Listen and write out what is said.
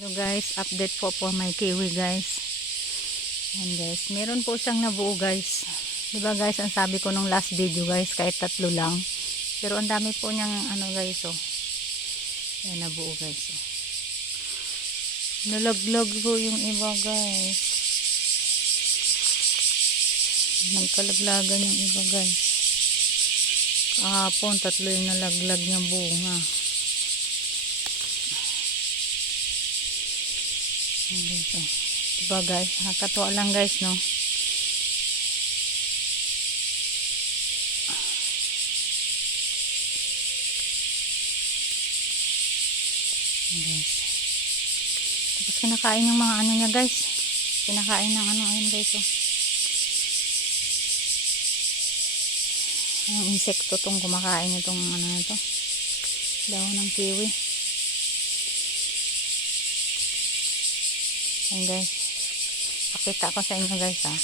Hello guys, update po for my kiwi guys. Ayan guys, meron po siyang nabuo guys. Diba guys, ang sabi ko nung last video guys, kahit 3 lang. Pero ang dami po niyang ano guys oh. Ayan, nabuo guys oh. Nalaglag po yung iba guys. Nagkalaglagan yung iba guys. Kahapon 3 yung nalaglag niyang bunga. Guys, oh. Diba guys, nakakatuwa lang guys no. Guys, tapos kinakain yung mga ano niya guys, kinakain ng ano, ayun guys oh. Ang insekto tong kumakain itong ano na to, dahon ng kiwi. Ayan guys, pakita ko sa inyo guys ha.